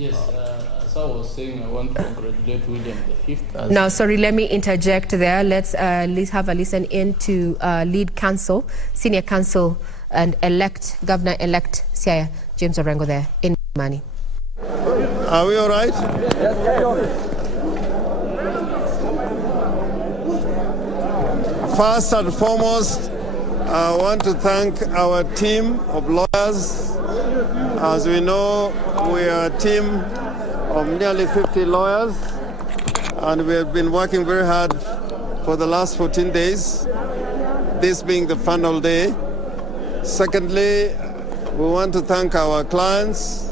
Yes, as I was saying, I want to congratulate William V. Now, sorry, let me interject there. Let's have a listen in to lead counsel, senior counsel, and governor-elect Siaya James Orengo there in Mani. Are we all right? First and foremost, I want to thank our team of lawyers. As we know, we are a team of nearly 50 lawyers, and we have been working very hard for the last 14 days, this being the final day. Secondly, we want to thank our clients,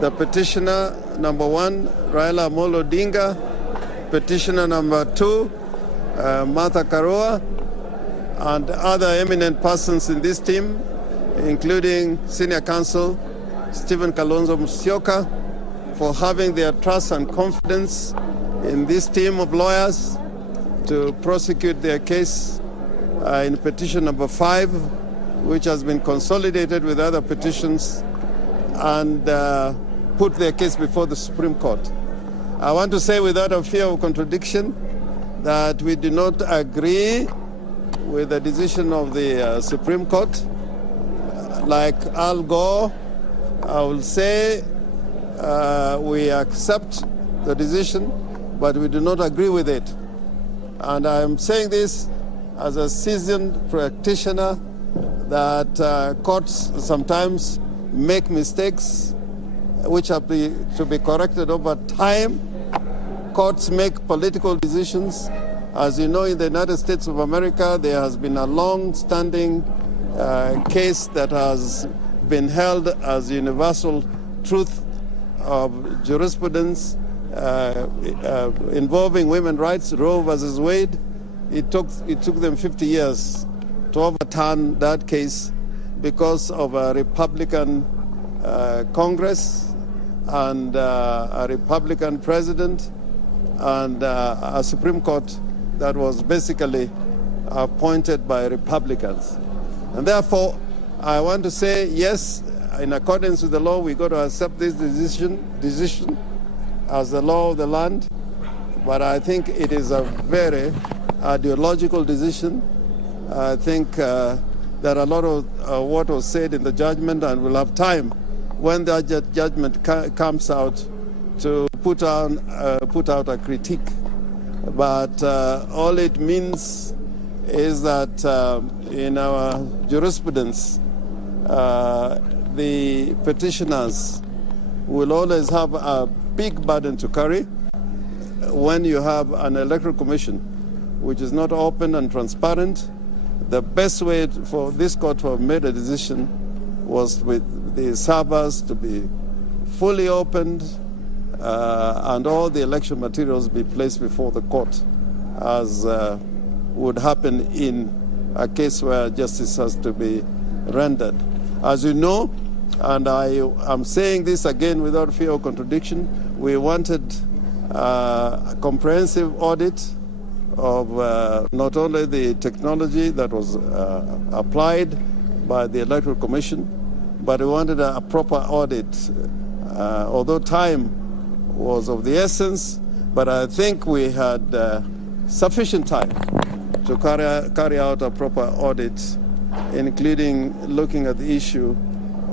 the petitioner number 1, Raila Amolo Odinga, petitioner number 2, Martha Karua, and other eminent persons in this team, including Senior Counsel Stephen Kalonzo Musyoka, for having their trust and confidence in this team of lawyers to prosecute their case in petition number 5, which has been consolidated with other petitions, and put their case before the Supreme Court. I want to say without a fear of contradiction that we do not agree with the decision of the Supreme Court. Like Al Gore, I will say we accept the decision, but we do not agree with it. And I am saying this as a seasoned practitioner that courts sometimes make mistakes which have to be corrected over time. Courts make political decisions. As you know, in the United States of America, there has been a long-standing case that has been held as universal truth of jurisprudence involving women's rights, Roe versus Wade. It took them 50 years to overturn that case because of a Republican Congress and a Republican president and a Supreme Court that was basically appointed by Republicans. And therefore, I want to say, yes, in accordance with the law, we got to accept this decision as the law of the land. But I think it is a very ideological decision. I think there are a lot of what was said in the judgment, and we'll have time when that judgment comes out to put out a critique. But all it means is that in our jurisprudence, the petitioners will always have a big burden to carry when you have an electoral commission which is not open and transparent. The best way for this court to have made a decision was with the servers to be fully opened and all the election materials be placed before the court, as would happen in a case where justice has to be rendered. As you know, and I am saying this again without fear of contradiction, we wanted a comprehensive audit of not only the technology that was applied by the Electoral Commission, but we wanted a proper audit. Although time was of the essence, but I think we had sufficient time to carry out a proper audit, including looking at the issue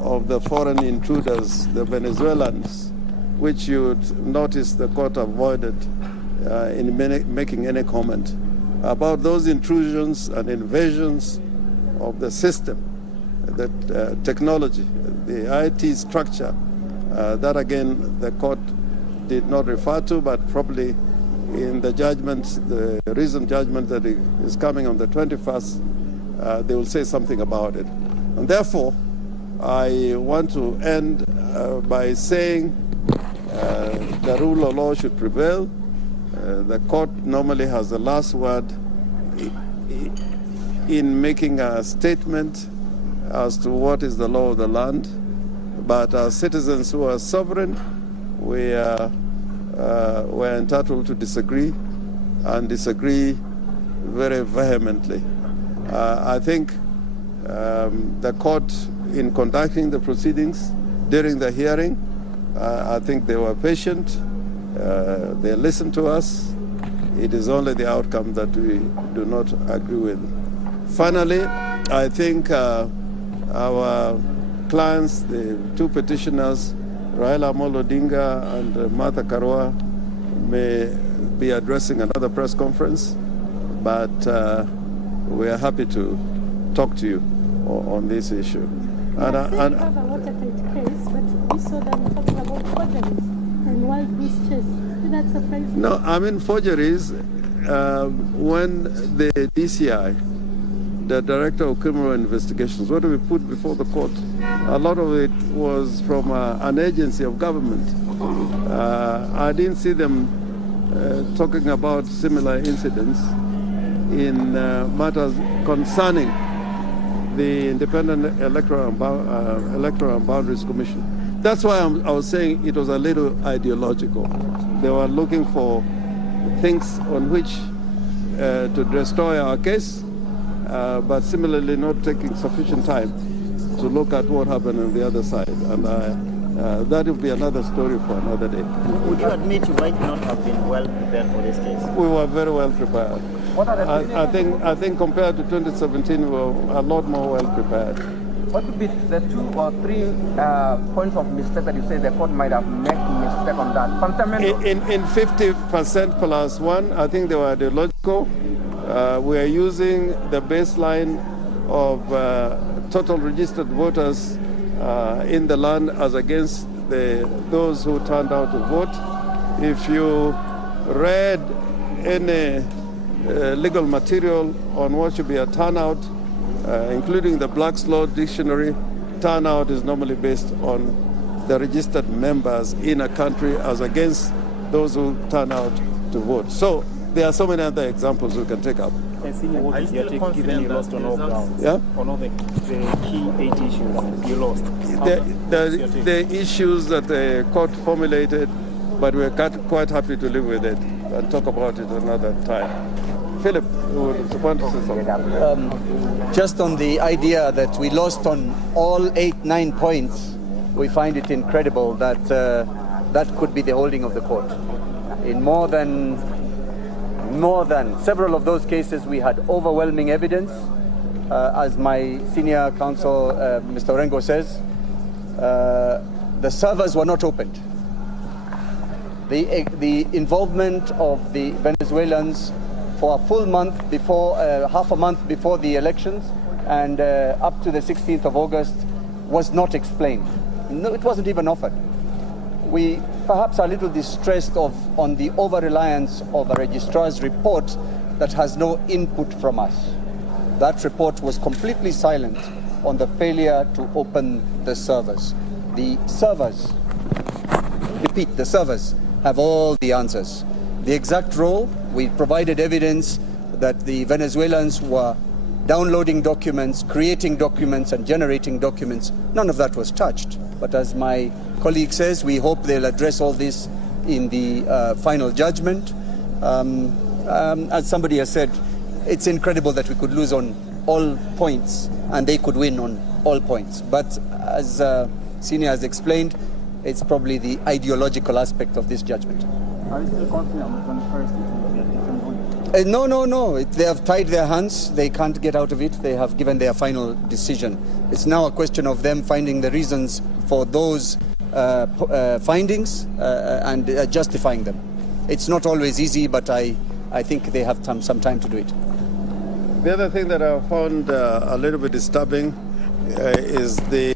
of the foreign intruders, the Venezuelans, which you'd notice the court avoided in making any comment about those intrusions and invasions of the system, the technology, the IT structure. That again, the court did not refer to, but probably in the judgment, the recent judgment that is coming on the 21st, they will say something about it. And therefore, I want to end by saying the rule of law should prevail. The court normally has the last word in making a statement as to what is the law of the land. But as citizens who are sovereign, we're entitled to disagree, and disagree very vehemently. I think the court, in conducting the proceedings during the hearing, I think they were patient. They listened to us. It is only the outcome that we do not agree with. Finally, I think our clients, the two petitioners, Raila Amolo Odinga and Martha Karua, may be addressing another press conference, but we are happy to talk to you on this issue. And have a watertight case, but we saw them talking about forgeries and wild goose chase. Did that surprise you? No, I mean forgeries. When the DCI, the Director of Criminal Investigations, what we put before the court, a lot of it was from an agency of government. I didn't see them talking about similar incidents in matters concerning the Independent Electoral and Boundaries Commission. That's why I was saying it was a little ideological. They were looking for things on which to destroy our case, but similarly not taking sufficient time to look at what happened on the other side. And that will be another story for another day. Would you admit you might not have been well prepared for this case? We were very well prepared. I think compared to 2017, we were a lot more well prepared. What would be the 2 or 3 points of mistake that you say the court might have made mistake on that? Fundamental. In 50% plus 1, I think they were ideological. We are using the baseline of total registered voters in the land as against those who turned out to vote. If you read any legal material on what should be a turnout, including the Black's Law Dictionary, turnout is normally based on the registered members in a country as against those who turn out to vote. So there are so many other examples we can take up. What is your take given you lost on all grounds? Yeah? On all the key 8 issues you lost? The issues that the court formulated, but we're quite happy to live with it and talk about it another time. Philip, you want to say something? Just on the idea that we lost on all 8-9 points, we find it incredible that that could be the holding of the court. In more than several of those cases, we had overwhelming evidence. As my senior counsel, Mr. Orengo says, the servers were not opened. The involvement of the Venezuelans for a full month before, half a month before the elections and up to the 16th of August was not explained. No, it wasn't even offered. We perhaps are a little distressed on the over-reliance of a registrar's report that has no input from us. That report was completely silent on the failure to open the servers. The servers, repeat, the servers have all the answers. The exact role, we provided evidence that the Venezuelans were downloading documents, creating documents, and generating documents. None of that was touched. But as my colleague says, we hope they'll address all this in the final judgment. As somebody has said, it's incredible that we could lose on all points and they could win on all points. But as Senior has explained, it's probably the ideological aspect of this judgment. Are you still confident on the 21st to be a different ruling? No. They have tied their hands. They can't get out of it. They have given their final decision. It's now a question of them finding the reasons for those findings and justifying them. It's not always easy, but I think they have some time to do it. The other thing that I found a little bit disturbing is the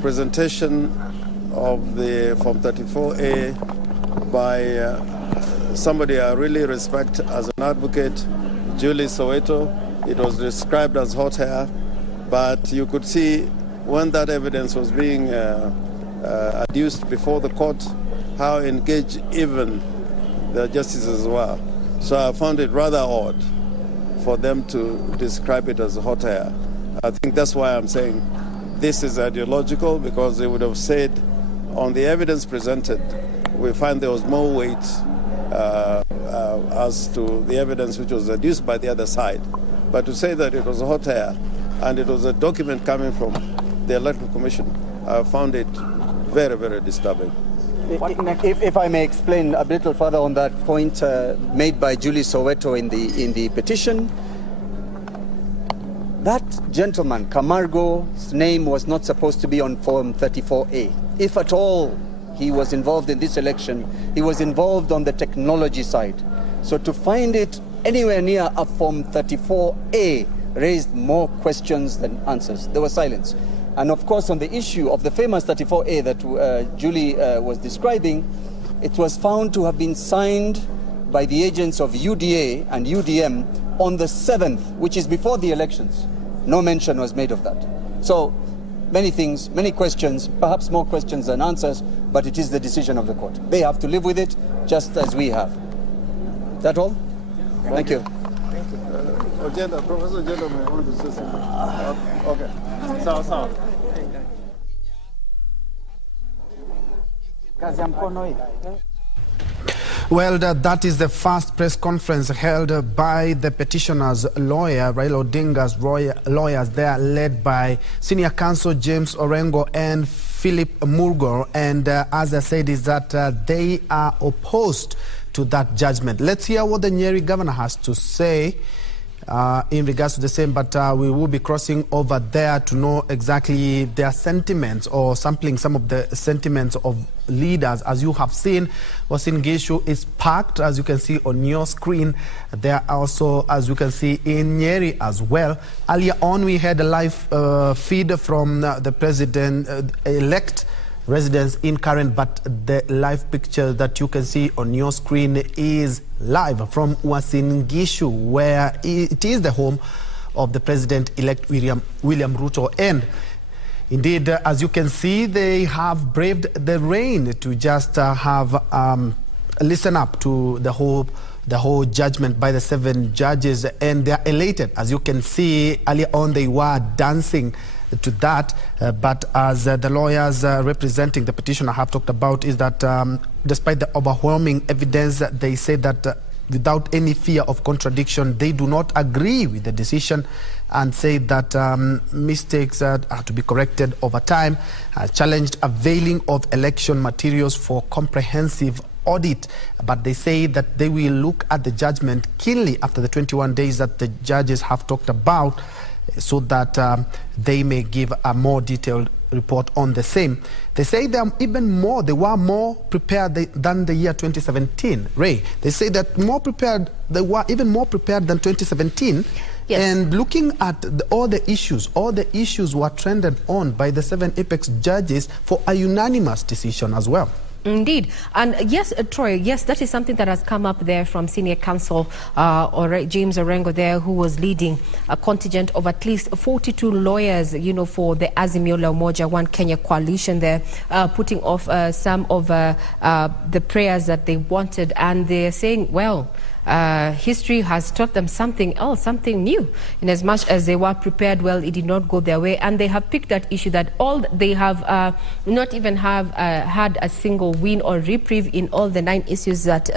presentation of the Form 34A by somebody I really respect as an advocate, Julie Soweto. It was described as hot hair, but you could see when that evidence was being adduced before the court, how engaged even the justices were. So I found it rather odd for them to describe it as hot air. I think that's why I'm saying this is ideological, because they would have said on the evidence presented, we find there was more weight as to the evidence which was adduced by the other side. But to say that it was hot air and it was a document coming from the Electoral Commission, I found it very, very disturbing. If I may explain a little further on that point made by Julie Soweto in the petition, that gentleman, Camargo's name was not supposed to be on Form 34A. If at all he was involved in this election, he was involved on the technology side. So to find it anywhere near a Form 34A raised more questions than answers. There was silence. And of course, on the issue of the famous 34A that Julie was describing, it was found to have been signed by the agents of UDA and UDM on the 7th, which is before the elections. No mention was made of that. So many things, many questions, perhaps more questions than answers, but it is the decision of the court. They have to live with it just as we have. Is that all? Thank you. Professor Ojeda may want to say something. Okay. Well, that is the first press conference held by the petitioner's lawyer, Raila Odinga's lawyers. They are led by Senior Counsel James Orengo and Philip Murgor. And as I said, is that they are opposed to that judgment. Let's hear what the Nyeri governor has to say in regards to the same, but we will be crossing over there to know exactly their sentiments or sampling some of the sentiments of leaders. As you have seen, Uasin Gishu is packed, as you can see on your screen. There are also, as you can see, in Nyeri as well. Earlier on, we had a live feed from the president-elect residents in Karen, but the live picture that you can see on your screen is live from Uasin Gishu, where it is the home of the president-elect William Ruto. And indeed, as you can see, they have braved the rain to just listen up to the whole judgment by the 7 judges, and they are elated. As you can see, earlier on they were dancing to that, but as the lawyers representing the petitioner have talked about, is that despite the overwhelming evidence, they say that without any fear of contradiction, they do not agree with the decision and say that mistakes are to be corrected over time, challenged availing of election materials for comprehensive audit, but they say that they will look at the judgment keenly after the 21 days that the judges have talked about, so that they may give a more detailed report on the same. They say they were more prepared than the year 2017. Ray, they say that they were even more prepared than 2017. Yes. And looking at all the issues were trended on by the 7 apex judges for a unanimous decision as well. Indeed. And yes, Troy, yes, that is something that has come up there from Senior Counsel James Orengo there, who was leading a contingent of at least 42 lawyers, for the Azimio la Umoja One Kenya coalition there, putting off some of the prayers that they wanted. And they're saying, well, history has taught them something else, something new. In as much as they were prepared, well, it did not go their way, and they have picked that issue that all they have not even have had a single win or reprieve in all the 9 issues that